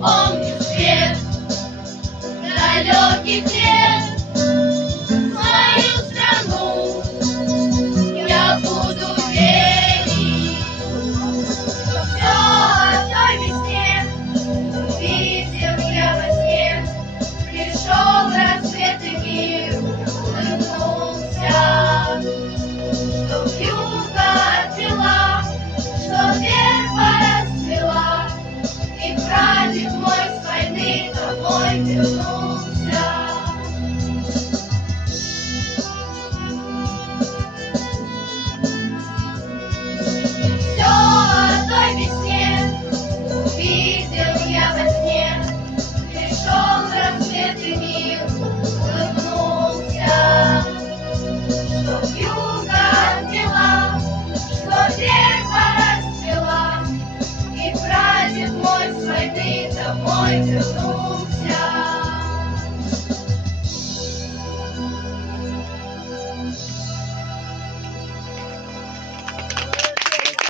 помню свет далеких лет. Свою страну я буду верить, что все о той весне увидел я во сне. Пришел рассвет и мир улыбнулся, что вьюга отвела, что верба расцвела, и прадед мой с войны домой вернулся. Все о той весне увидел я во сне. Пришел рассвет и мир улыбнулся, что вьюга отвела, что верба расцвела, и прадед мой с войны домой вернулся.